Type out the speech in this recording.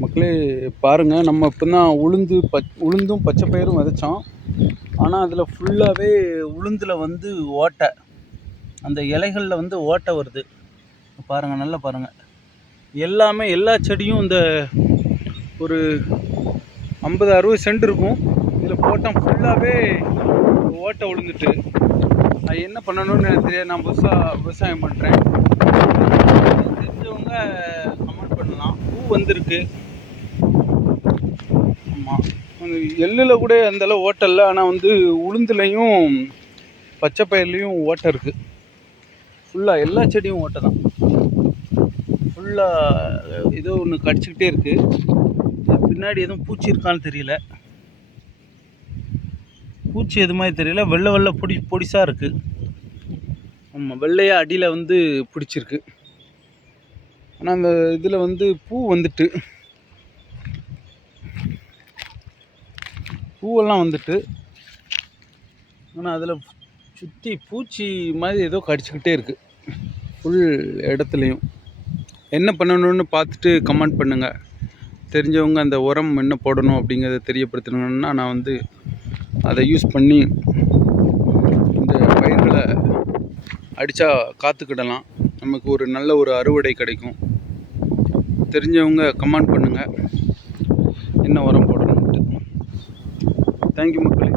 மக்களே பாருங்கள், நம்ம இப்போ தான் உளுந்தும் பச்சை பயிரும் விதைச்சோம். ஆனால் அதில் ஃபுல்லாகவே உளுந்தில் வந்து ஓட்டை, அந்த இலைகளில் வந்து ஓட்டை வருது. பாருங்கள், நல்லா பாருங்கள். எல்லாமே எல்லா செடியும் இந்த ஒரு 50-60 சென்ட் இருக்கும். இதில் போட்டோம் ஃபுல்லாகவே ஓட்டை விழுந்துட்டு. அது என்ன பண்ணணும்னு எனக்கு தெரியாது. நான் புதுசாக விவசாயம் பண்ணுறேன். தெரிஞ்சவங்க கமெண்ட் பண்ணலாம். பூ வந்திருக்கு. ஆமாம், எள்ளில் கூட அந்தளவு ஓட்டை இல்லை. ஆனால் வந்து உளுந்துலையும் பச்சை பயிர்லேயும் ஓட்டை இருக்குது. ஃபுல்லாக எல்லா செடியும் ஓட்டை தான். ஃபுல்லாக ஏதோ ஒன்று கடிச்சிக்கிட்டே இருக்குது. பின்னாடி எதுவும் பூச்சி இருக்கான்னு தெரியல. பூச்சி எது மாதிரி தெரியல. வெள்ளை பொடிசாக இருக்குது. ஆமாம், வெள்ளையாக அடியில் வந்து பிடிச்சிருக்கு. ஆனால் அந்த இதில் வந்து பூ வந்துட்டு, பூவெல்லாம் வந்துட்டு, ஆனால் அதில் சுற்றி பூச்சி மாதிரி ஏதோ கடிச்சிக்கிட்டே இருக்குது ஃபுல் இடத்துலையும். என்ன பண்ணணும்னு பார்த்துட்டு கமெண்ட் பண்ணுங்கள். தெரிஞ்சவங்க அந்த உரம் என்ன போடணும் அப்படிங்கிறத தெரியப்படுத்தணுன்னா நான் வந்து அதை யூஸ் பண்ணி இந்த பயிர்களை அடித்தா காத்துக்கிடலாம். நமக்கு ஒரு நல்ல ஒரு அறுவடை கிடைக்கும். தெரிஞ்சவங்க கமெண்ட் பண்ணுங்கள் என்ன உரம் போடணும்ட்டு. தேங்க்யூ மக்களே.